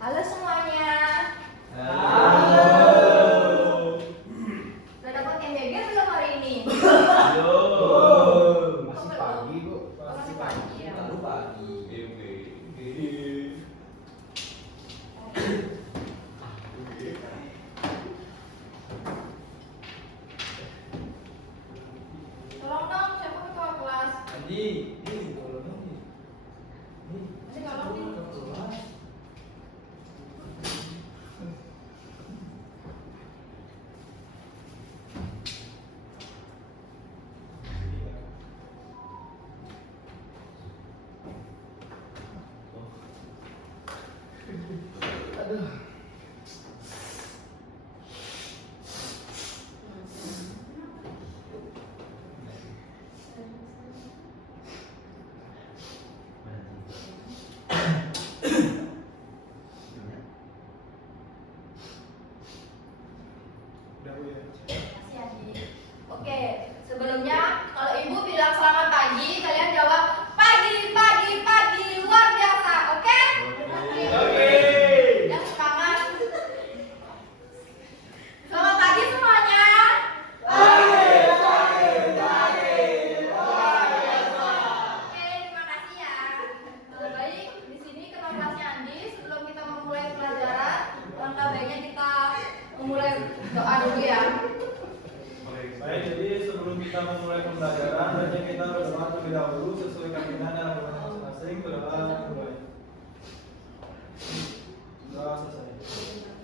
Halo semuanya. Halo. Udah dapat MBG belum hari ini? Belum. Masih pagi kok. Masih pagi ya. Baru pagi. Tolong dong, siapa ketua kelas? Andi, ini tolong ini. Masih tolong nih. Aduh. Udah Bu ya. Makasih Adi. Oke, sebelumnya kalau ibu bilang selamat pagi, kalian jawab pagi, pagi, pagi, luar biasa, oke? Oke. Yang semangat. Selamat pagi semuanya. Oke, terima kasih ya. Baik, di sini ketua kelasnya Andi. Sebelum kita memulai pelajaran, langkah baiknya kita memulai doa dulu ya. Baik, jadi sebelum kita memulai pembelajaran, baiknya kita berdoa terlebih dahulu sesuai keinginan dan agama masing-masing. Berdoa mulai. Doa selesai.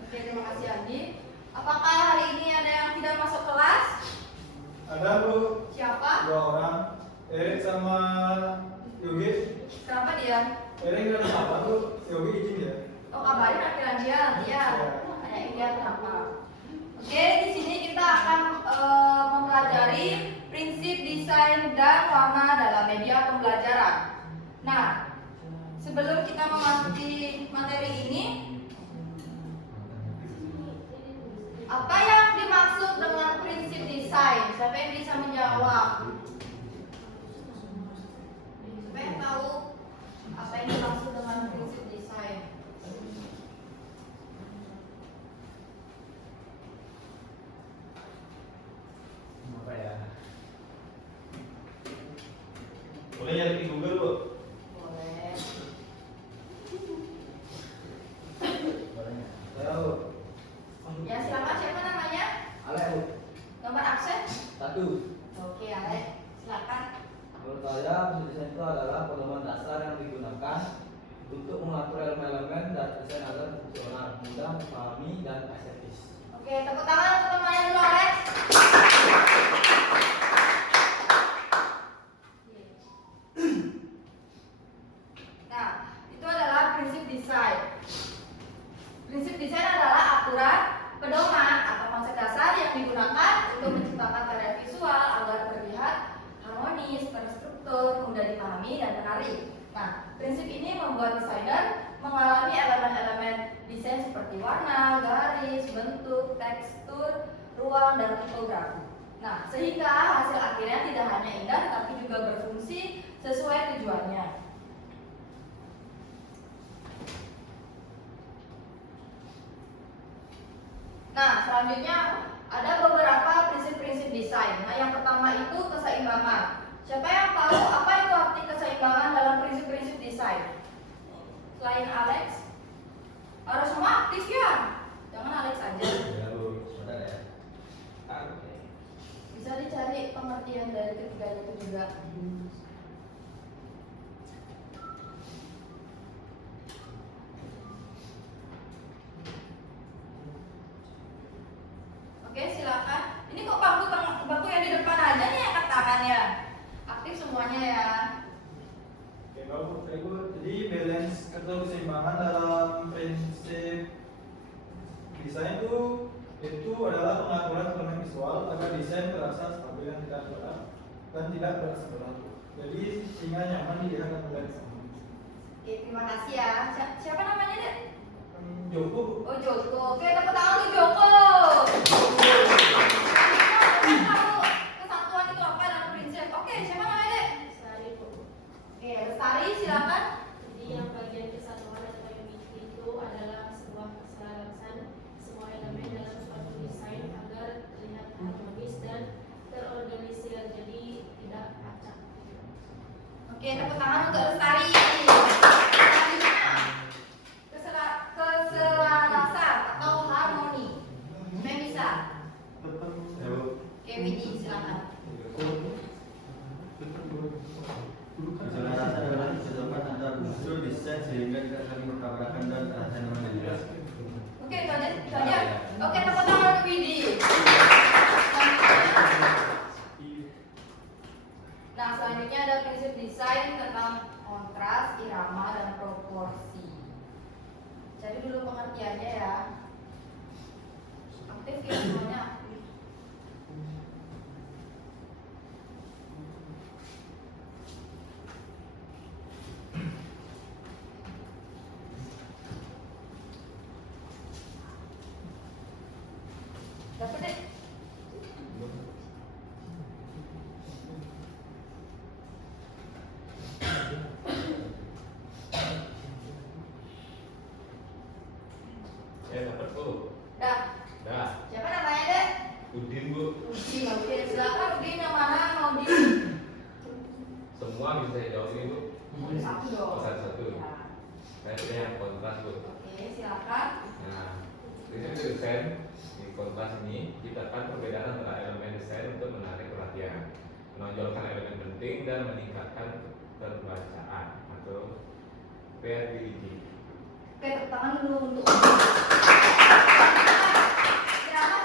Oke, terima kasih Andi. Apakah hari ini ada yang tidak masuk kelas? Ada Bu, Siapa? 2 orang, Erik sama Yogi. Kenapa dia? Erik nggak ada apa Bu, Yogi izin ya. Oh, kabarin akhiran dia nanti ya. Tanyain dia kenapa. Oke, di sini kita akan mempelajari prinsip desain dan warna dalam media pembelajaran. Nah, sebelum kita memasuki materi ini, apa yang dimaksud dengan prinsip desain? Siapa yang bisa menjawab? Siapa yang tahu apa yang dimaksud dengan prinsip desain? Apa ya? Boleh nyari di Google Bu. Boleh. Boleh. Tahu. Ya, silakan, siapa namanya? Ale Bu. Nomor absen? 1. Oke, Ale. Silakan. Menurut saya, prinsip desain itu adalah pedoman dasar yang digunakan untuk mengatur elemen-elemen dan desain agar fungsional, mudah dipahami dan estetis. Oke, tepuk tangan untuk temannya dulu, Alex. Nah, itu adalah prinsip desain. Prinsip desain adalah aturan, pedoman, atau konsep dasar yang digunakan untuk menciptakan karya visual agar terlihat harmonis, terstruktur, mudah dipahami, dan menarik. Nah, prinsip ini membuat desainer mengalami elemen-elemen desain seperti warna, garis, bentuk, tekstur, ruang, dan tipografi. Nah, sehingga hasil akhirnya tidak hanya indah tapi juga berfungsi sesuai tujuannya. Nah, selanjutnya ada beberapa prinsip-prinsip desain. Nah, yang pertama itu keseimbangan. Siapa yang tahu apa itu arti keseimbangan dalam prinsip-prinsip desain? Selain Alex, harus semua aktif ya. Jangan Alex aja. Ya Bu, sebentar ya. Oke. Bisa dicari pengertian dari ketiga itu juga. Oke, silakan. Ini kok bangku yang di depan aja nih angkat tangan ya. Aktif semuanya ya. Oke, bagus. Jadi balance atau keseimbangan dalam prinsip desain itu adalah pengaturan elemen visual agar desain terasa stabil dan tidak berat dan tidak terasa berat. Jadi sehingga nyaman dilihat dan mudah dipahami. Oke, terima kasih ya. Siapa namanya, Dek? Joko. Oh, Joko. Oke, tepuk tangan untuk Joko. Kita tahu kesatuan itu apa dalam prinsip. Oke, siapa namanya, Dek? Lestari Bu. Oke, Lestari, silakan. Jadi yang bagian kesatuan atau unity itu adalah Oke, itu aja. Oke, tepuk tangan untuk Widi. Nah, selanjutnya ada prinsip desain tentang kontras, irama, dan proporsi. Cari dulu pengertiannya ya. Aktif ya semuanya. Dapat deh. Dapat Bu. Dah. Dah. Siapa namanya, Dek? Udin Bu. Udin. Oke, silakan Udin, yang mana mau Udin? Semua bisa saya jawab ini Bu. Satu dong. Oh, satu-satu. Ya. Saya pilih yang kontras Bu. Oke, silakan. Nah, prinsip desain di kontras ini ciptakan perbedaan antara elemen desain untuk menarik perhatian, menonjolkan elemen penting dan meningkatkan keterbacaan atau creativity. Oke, tepuk tangan dulu untuk irama.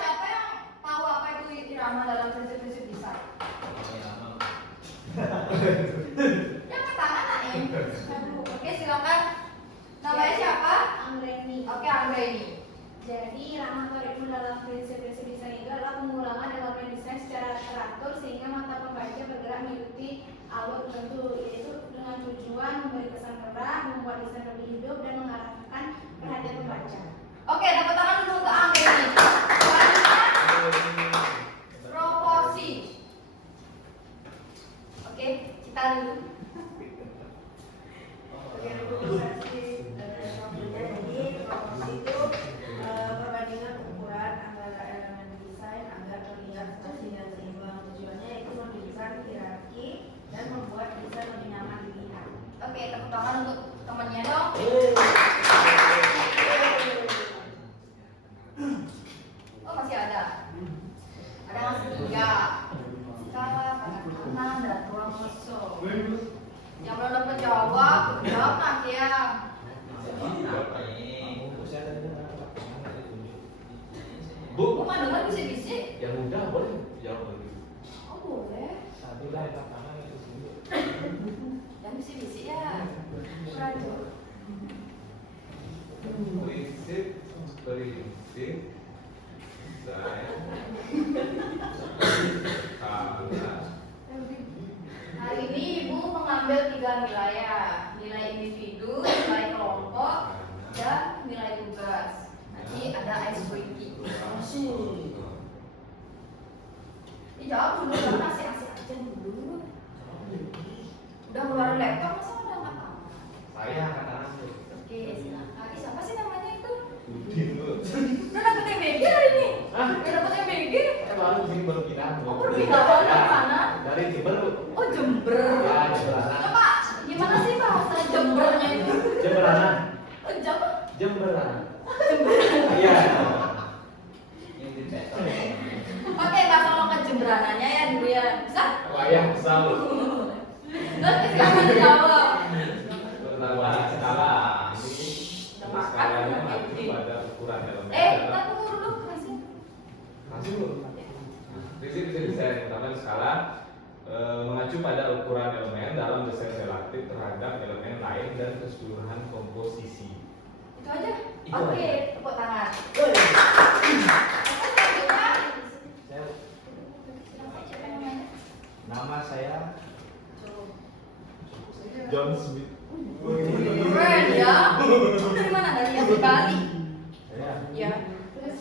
Siapa yang tahu apa itu irama dalam prinsip-prinsip desain? Yang ke tangan, Naim. Oke, silakan. Namanya siapa? Anggreni. Oke, Anggreni. Jadi irama atau ritme dalam prinsip-prinsip desain itu adalah pengulangan elemen desain secara teratur sehingga mata pembaca bergerak mengikuti alur tertentu, yaitu dengan tujuan memberi kesan gerak, membuat desain lebih hidup dan mengarahkan perhatian pembaca. Oke, tepuk tangan dulu ke Anggreni. Selanjutnya proporsi. Oke, kita dulu. Jadi proporsi itu perbandingan ukuran antara elemen desain agar terlihat spasi dan seimbang. Tujuannya yaitu menunjukkan hierarki dan membuat desain lebih nyaman dilihat. Oke, tepuk tangan untuk temannya dong. Oh, masih ada. Ada masih 3. Skala, kanan, dan ruang kosong. Yang belum dapat jawab nanti ya. Bu, Bu, mana bisik-bisik? yang mudah boleh jawab dulu. Oh, boleh. Yang bisik-bisik ya. Prinsip desain Hari ini Ibu mengambil 3 nilai ya. Nilai individu, nilai kelompok, dan nilai tugas. Nanti ada ice breaking. Dijawab dulu, jangan asik-asik aja dulu. Udah ngeluarin laptop, masa udah nggak tahu? Saya katakan Bu. Oke, silakan. Siapa sih namanya itu? Udin Bu. Udah dapet MBG hari ini? Hah? Udah dapet MBG? Baru sini baru pindah Bu. Oh, baru pindah. Oh, dari mana? Dari Jember Bu. Oh, Jember. Ya, Jember. Coba, gimana sih bahasa Jembernya itu? Jemberanan. Oh, Jember. Jemberanan. Jember. Iya. Oke, bahasa lokat Jemberananya ya dulu ya. Bisa? Wayang selalu. Terus silakan dijawab. Pertama skala. Udah Ini makan, skalanya udah mengacu gede. pada ukuran elemen. Kita tunggu dulu kasih. Masih Bu. Prinsip desain pertama skala mengacu pada ukuran elemen dalam desain relatif terhadap elemen lain dan keseluruhan komposisi. Itu aja. Itu Oke, aja. tepuk tangan. Oke, selanjutnya. Siapa yang namanya? Nama saya Tuh. John Smith. Keren ya. Kamu dari mana? Dari yang di Bali? Saya Ya.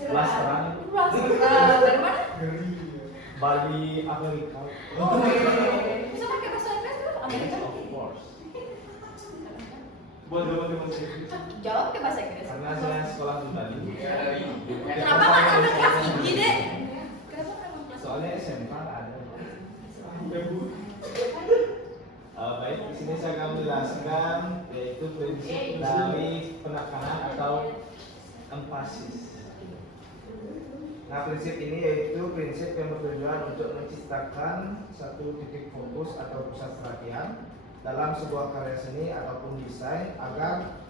Blasteran. Dari mana? Bali Amerika. Oh, bisa pakai bahasa Inggris kan? Amerika. Of course. Buat jawab bahasa Inggris. Jawab pakai bahasa Inggris. Karena saya sekolah di Bali. Kenapa nggak ngambil kelas tinggi deh? Kenapa nggak ngambil kelas? Soalnya SMK nggak ada. Ya Bu. Baik, di sini saya akan menjelaskan yaitu prinsip dari penekanan atau empasis. Nah, prinsip ini yaitu prinsip yang bertujuan untuk menciptakan satu titik fokus atau pusat perhatian dalam sebuah karya seni ataupun desain agar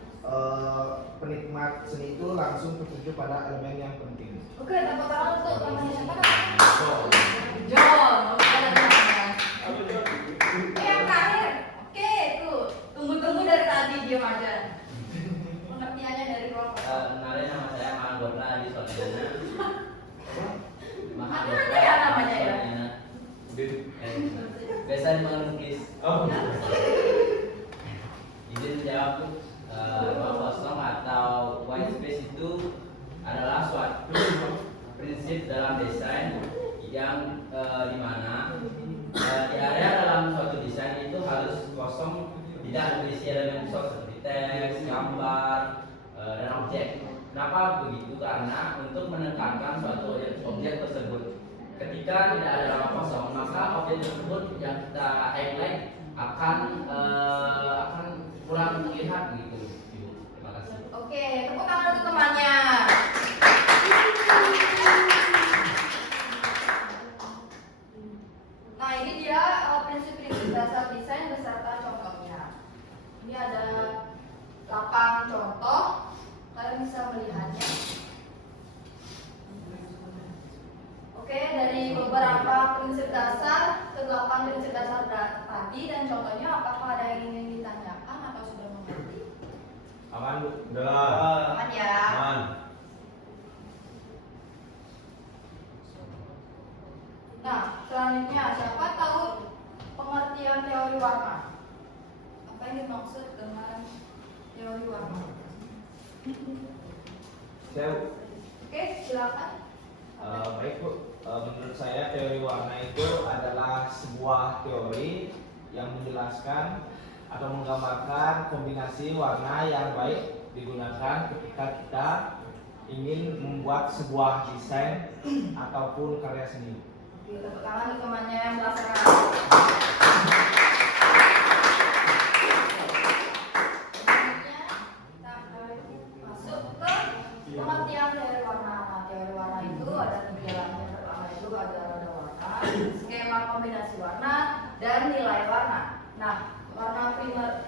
penikmat seni itu langsung tertuju pada elemen yang penting. Oke, tepuk tangan untuk namanya siapa? John. Oke, ada namanya. Yang terakhir. Oke, tuh. Tunggu-tunggu dari tadi diam aja. Pengertiannya dari ruang. Kenalin, nama saya Mahagota Adi Sodiana. Ada ya namanya ya? Biasa dipanggil Muklis. Oh. Izin menjawab, ruang kosong atau white space itu adalah suatu prinsip dalam desain yang dimana di area dalam suatu desain itu harus kosong, tidak berisi elemen visual seperti teks, gambar, dan objek. Kenapa begitu? Karena untuk menekankan suatu objek tersebut, ketika tidak ada ruang kosong, maka objek tersebut yang kita highlight akan kurang terlihat gitu. Ibu. Terima kasih. Oke, tepuk tangan untuk temannya. Nah, ini dia prinsip-prinsip dasar desain beserta contohnya. Ini ada 8 contoh. Kalian bisa melihatnya. Oke, dari beberapa prinsip dasar ke 8 prinsip dasar tadi dan contohnya, apakah ada yang ingin ditanyakan atau sudah mengerti? Aman Bu? Udah. Aman ya. Aman. Nah, selanjutnya siapa tahu pengertian teori warna? Apa yang dimaksud dengan teori warna? Saya Oke, silakan. baik Bu. Menurut saya teori warna itu adalah sebuah teori yang menjelaskan atau menggambarkan kombinasi warna yang baik digunakan ketika kita ingin membuat sebuah desain ataupun karya seni. Oke, tepuk tangan untuk temannya yang melaksanakan. Selanjutnya, kita akan masuk ke pengertian teori warna. Nah, teori warna itu ada 3. Yang pertama itu ada roda warna, skema kombinasi warna, dan nilai warna. Nah, warna primer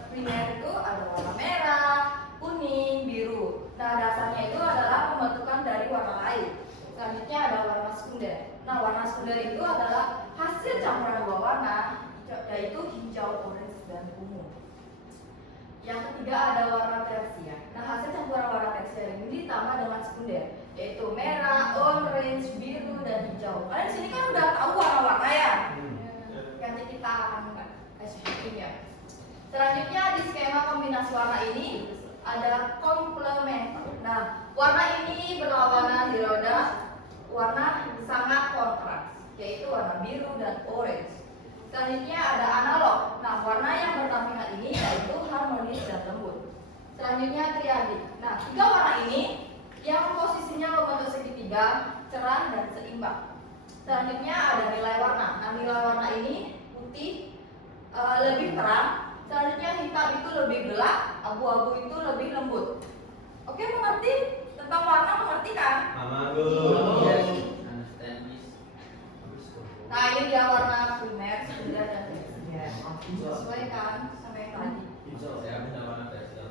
itu ada warna merah, kuning, biru. Nah, dasarnya itu adalah pembentukan dari warna lain. Selanjutnya ada warna sekunder. Nah, warna sekunder itu adalah hasil campuran 2 warna, yaitu hijau, orange, dan ungu. Yang ketiga ada warna tersier. Nah, hasil campuran warna tersier ini ditambah dengan sekunder, yaitu merah, orange, biru, dan hijau. Kalian di sini kan udah tahu warna-warna ya. Nanti kita akan kasih buktinya. Selanjutnya di skema kombinasi warna ini ada komplementer. Nah, warna ini berlawanan di roda warna sangat kontras, yaitu warna biru dan orange. Selanjutnya ada analog. Nah, warna yang berdampingan ini yaitu harmonis dan lembut. Selanjutnya triadik. Nah, 3 warna ini yang posisinya membentuk segitiga, cerah dan seimbang. Selanjutnya ada nilai warna. Nah, nilai warna ini putih lebih terang. Selanjutnya hitam itu lebih gelap, abu-abu itu lebih lembut. Oke, mengerti tentang warna, mengerti kan? Aman Bu. Nah, ini dia warna primer, sekunder, dan tersier. Sesuai kan sama yang tadi. Saya punya warna tekstil.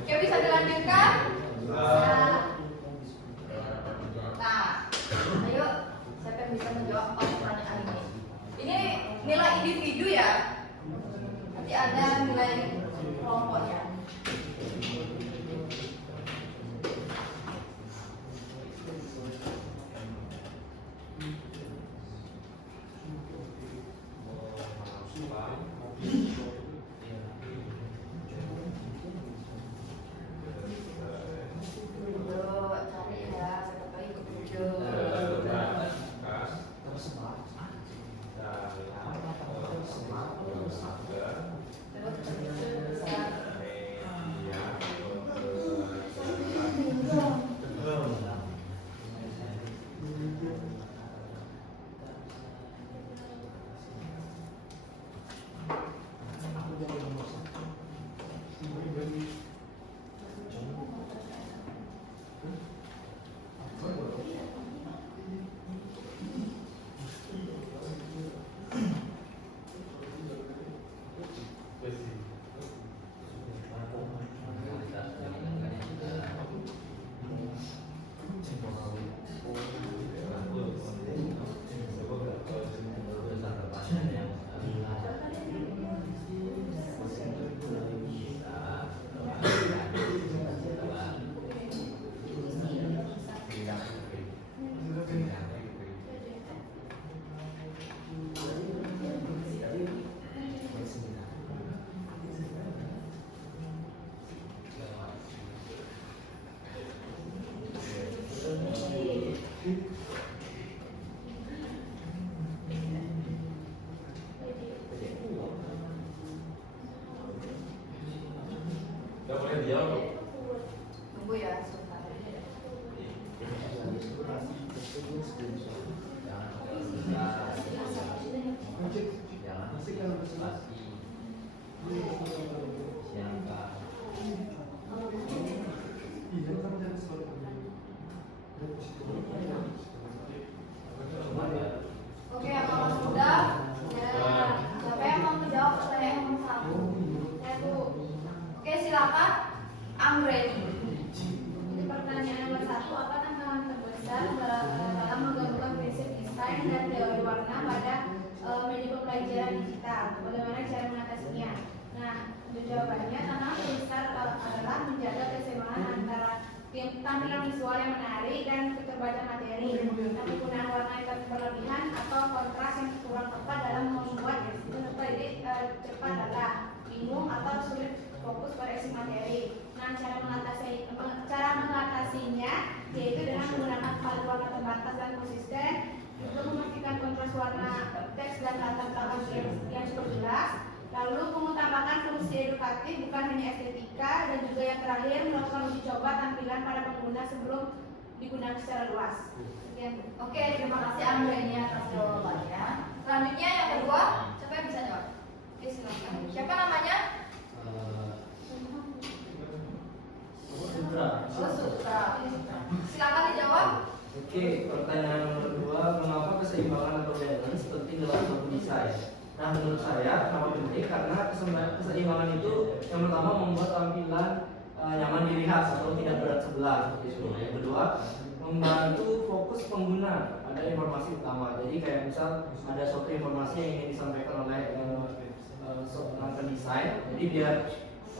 Oke, bisa dilanjutkan? Bisa. Nah, ayo, siapa yang bisa menjawab pertanyaan ini? Ini nilai individu ya. Nanti ada nilai kelompoknya. Cari ya, siapa tahu ikut video. jawab. Tunggu ya sebentar. Oke, apakah sudah? Ya. Siapa yang mau menjawab pertanyaan nomor 1? Saya. Oke, silakan. I'm ready. Jadi pertanyaan nomor 1, apa tantangan terbesar dalam menggabungkan prinsip desain dan teori warna pada media pembelajaran digital? Bagaimana cara mengatasinya? Nah, untuk jawabannya, tantangan terbesar adalah menjaga keseimbangan antara tampilan visual yang menarik dan keterbatasan materi. Nah, penggunaan warna yang berlebihan atau kontras yang kurang tepat dalam membuat peserta didik cepat lelah, bingung atau sulit fokus pada isi materi. Nah, cara mengatasinya yaitu dengan menggunakan palet warna terbatas dan konsisten untuk memastikan kontras warna teks dan latar belakang yang cukup jelas. Lalu mengutamakan fungsi edukatif bukan hanya estetika, dan juga yang terakhir melakukan uji coba tampilan pada pengguna sebelum digunakan secara luas. Sekian. Oke, terima kasih Anggreni atas jawabannya. Selanjutnya yang kedua, siapa yang bisa jawab? Oke, silakan. Siapa namanya? Sutra. Oh, Sutra. Silakan dijawab. Oke, pertanyaan nomor 2, mengapa keseimbangan atau balance penting dalam suatu desain? Nah, menurut saya kenapa penting? Karena keseimbangan itu yang pertama membuat tampilan nyaman dilihat atau tidak berat sebelah seperti itu. Yang kedua, membantu fokus pengguna pada informasi utama. Jadi kayak misal ada suatu informasi yang ingin disampaikan oleh seorang pendesain, jadi biar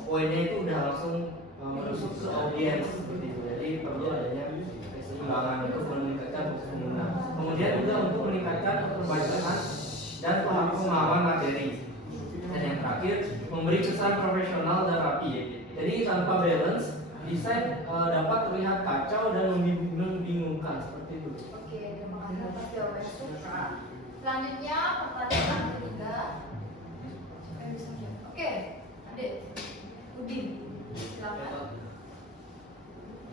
poinnya itu udah langsung menusuk ke audiens seperti itu. Jadi perlu adanya keseimbangan untuk meningkatkan fokus pengguna. Kemudian juga untuk meningkatkan keterbatasan dan pemahaman materi. Dan yang terakhir, memberi kesan profesional dan rapi. Jadi tanpa balance, desain dapat terlihat kacau dan membingungkan seperti itu. Oke, terima kasih atas jawaban Sutra. Selanjutnya pertanyaan ketiga. Siapa yang bisa jawab? Oke, Adik. Udin. Silakan.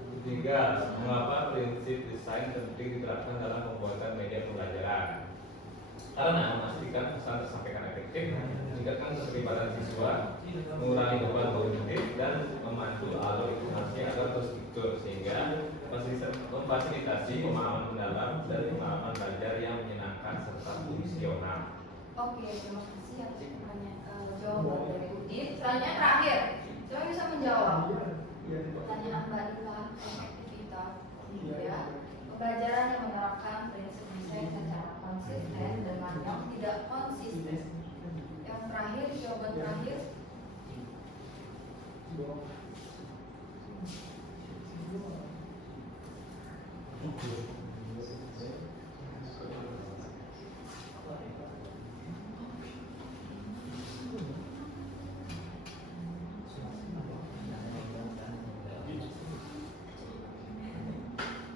Ketiga, mengapa prinsip desain penting diterapkan dalam pembuatan media pembelajaran? Karena memastikan pesan tersampaikan efektif, meningkatkan keterlibatan siswa, mengurangi beban kognitif, dan memandu alur informasi agar terstruktur sehingga memfasilitasi pemahaman mendalam dan pengalaman belajar yang menyenangkan serta fungsional. Oke, terima kasih atas jawaban dari Udin. Selanjutnya terakhir, siapa yang bisa menjawab? Pertanyaan balikan efektivitas ya. Pembelajaran yang menerapkan prinsip desain secara konsisten dengan yang tidak konsisten. Yang terakhir, jawaban terakhir.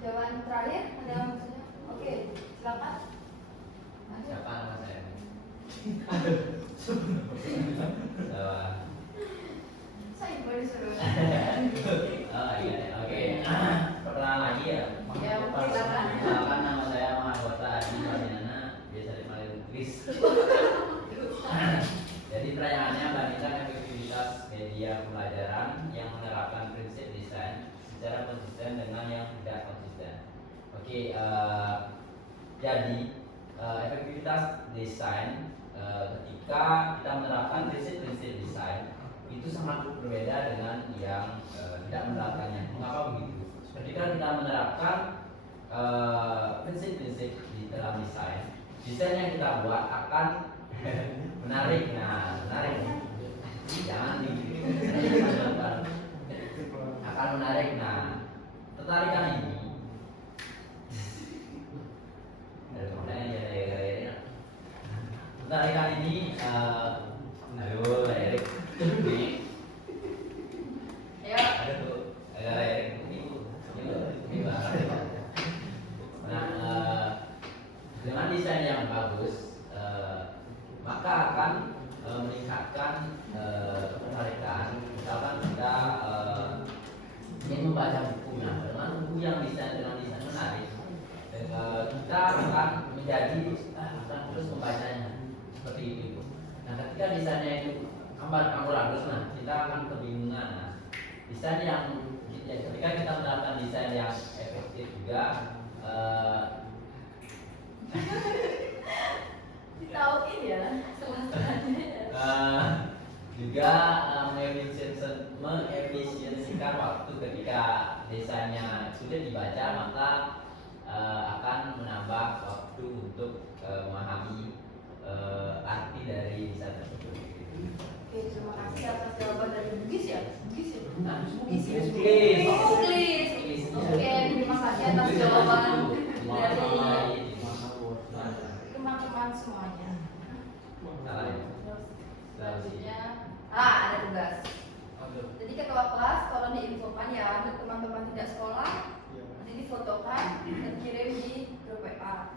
Jawaban terakhir ada maksudnya? Oke, silakan. Siapa nama saya? Saya boleh disuruh. Oh iya, oke. Perkenalan lagi ya. Ya, silakan. Perkenalkan, nama saya Mahkota Adi Mardiana, biasa dipanggil Chris. Jadi pertanyaannya, bandingkan efektivitas media pembelajaran yang menerapkan prinsip desain secara konsisten dengan yang tidak konsisten. Oke, jadi efektivitas desain ketika kita menerapkan prinsip-prinsip desain itu sangat berbeda dengan yang tidak menerapkannya. Mengapa begitu? Ketika kita menerapkan prinsip-prinsip di dalam desain yang kita buat akan menarik. Nah, menarik. Jangan akan menarik. Nah, tertarikan ini tertarikan ini aduh Erik Ya. aduh Erik ini nah dengan desain yang bagus maka akan meningkatkan ketertarikan. Misalkan kita ingin membaca bukunya dengan buku yang desain menarik, kita akan menjadi akan terus membacanya seperti itu. Nah, ketika desainnya itu amburadul, nah kita akan kebingungan. Nah, desain yang ketika kita menerapkan desain yang efektif juga Ditauin ya semuanya. Juga mengefisiensikan waktu ketika desainnya sudah dibaca, maka akan menambah waktu untuk memahami arti dari desain tersebut. Oke, terima kasih atas jawaban dari Bugis ya. Bugis ya. Nah, Bugis ya. Bugis. Oh, Bugis. Oke, terima kasih atas jawaban dari teman-teman semuanya. Selanjutnya, ada tugas. Jadi ketua kelas tolong diinfokan ya untuk teman-teman tidak sekolah, nanti difotokan dan kirim di grup WA.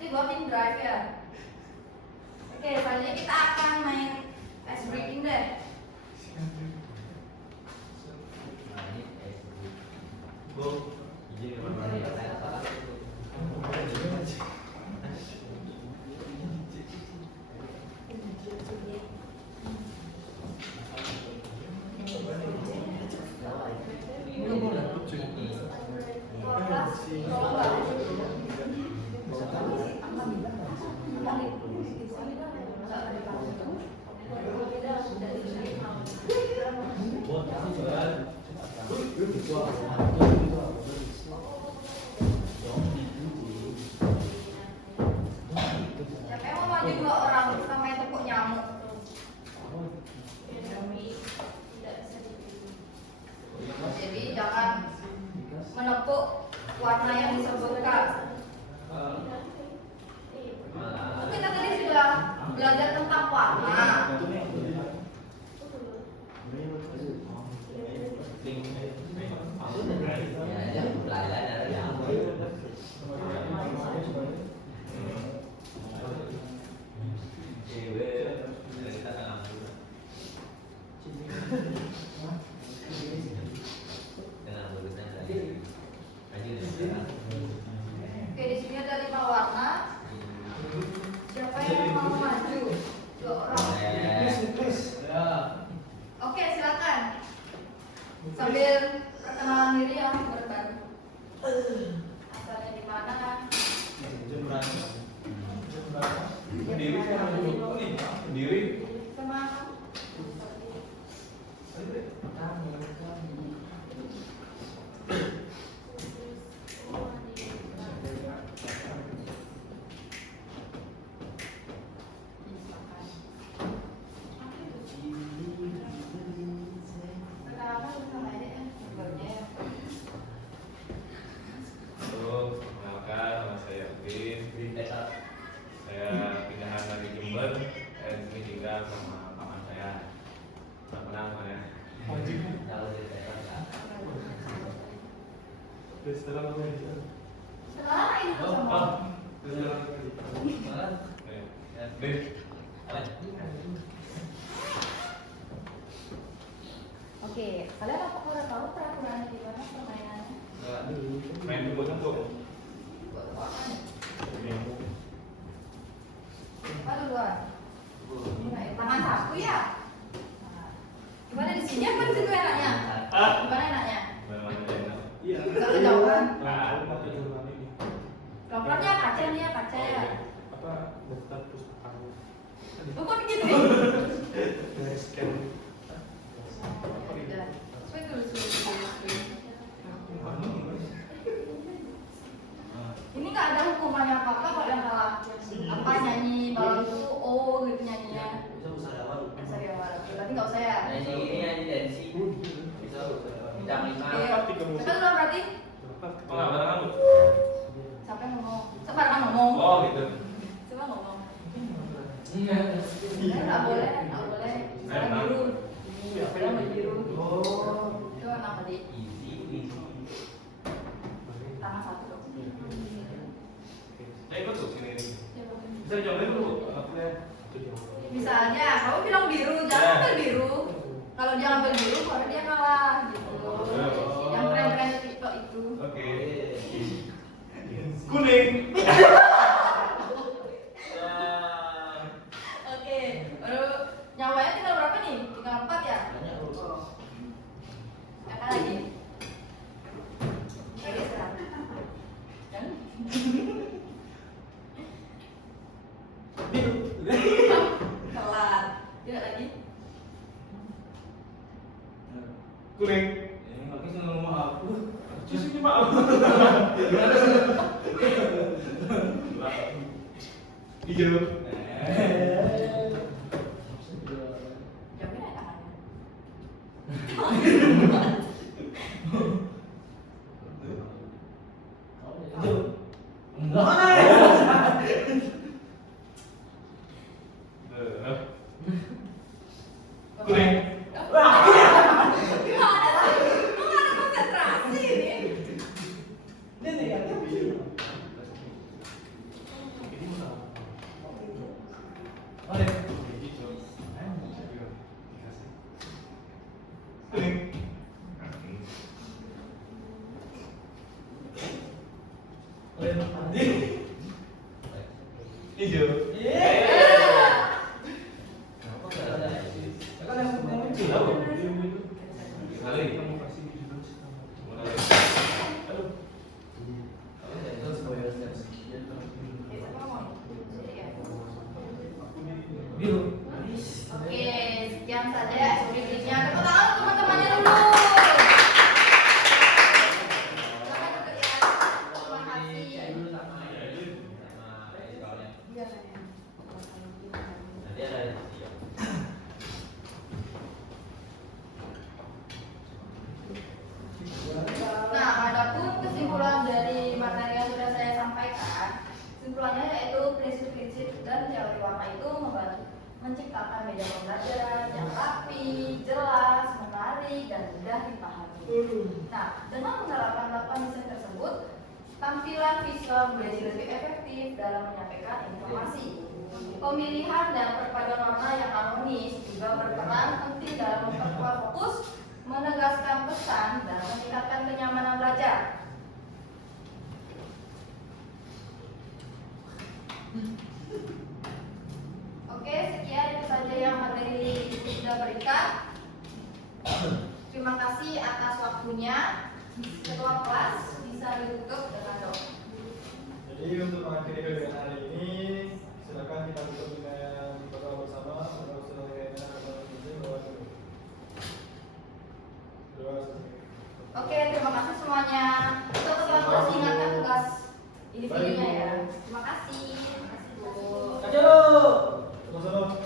Jadi voting drive ya. Oke, selanjutnya kita akan main ice breaking deh. Siapa yang mau maju 2 orang namanya tepuk nyamuk? Jadi jangan menepuk warna yang disebutkan. Kita tadi sudah belajar tentang warna. Oke, di sini ada 5 warna. Siapa yang mau maju? 2 orang. Oke, silakan. Sambil perkenalan diri ya, berbaru. Asalnya di mana? Sendiri. Kemana? Halo, kenalkan nama saya Udin. Saya pindahan dari Jember. Saya di sini tinggal sama paman saya. Nggak kenal namanya. Sekarang ini sama. Oke, kalian udah tahu peraturannya di mana permainannya? Main tunggu-tunggu. Apa duluan? Tangan satu ya? Gimana di sini apa di situ enaknya? Gimana enaknya? Bisa kejauhan. Dropletnya kaca nih ya, kaca ya. Lu kok gitu ya? Swing dulu, swing. Ini nggak ada hukumannya apa-apa kalau yang salah. Apa nyanyi balaku, oh gitu nyanyinya. Sorry ya, berarti nggak usah ya. Nyanyi ini nyanyi dansi. Bintang 5. Siapa duluan berarti? Oh, nggak bareng kamu? Siapa yang ngomong? Sebarang ngomong. Oh, gitu. Coba ngomong. Nggak boleh, nggak boleh. Misalnya biru. Bilang biru. Itu anak tadi. Tangan satu dong. Ikut tuh sini. Bisa dicobain dulu. Bisa aja, kamu bilang biru, jangan ambil biru. Kalau dia ambil biru, baru dia kalah gitu. Yang keren-keren TikTok itu. Oke. Kuning. Oke, baru nyawanya tinggal berapa nih? Tinggal 4 ya? Apa lagi? Oke, serang. Dan? Kelar. Tidak lagi? Kuning. Ini lagi seneng ngomong aku. Terus ini maaf. Hijau. Jawabnya tangannya. Kuning. Konsentrasi ini. Kuning. Hijau. Kali. Oke, sekian saja ekspresinya. Tepuk tangan untuk teman-temannya dulu. Selamat bekerja. Terima kasih. Nanti ada Nah, adapun kesimpulan dari materi yang sudah saya sampaikan, kesimpulannya yaitu prinsip-prinsip dan teori warna itu membantu menciptakan media pembelajaran yang rapi, jelas, menarik, dan mudah dipahami. Nah, dengan menerapkan 8 desain tersebut, tampilan visual menjadi lebih efektif dalam menyampaikan informasi. Pemilihan dan perpaduan warna yang harmonis juga berperan penting dalam memperkuat fokus, menegaskan pesan, dan meningkatkan kenyamanan belajar. Oke, sekian itu saja yang materi sudah berikan. Terima kasih atas waktunya. Ketua kelas bisa ditutup dengan doa. Jadi untuk mengakhiri kegiatan hari ini, silakan kita tutup dengan berdoa bersama. Oke, terima kasih semuanya. Untuk ketua kelas ingatkan tugas individunya ya. Terima kasih. Terima kasih, Bu. Sama-sama.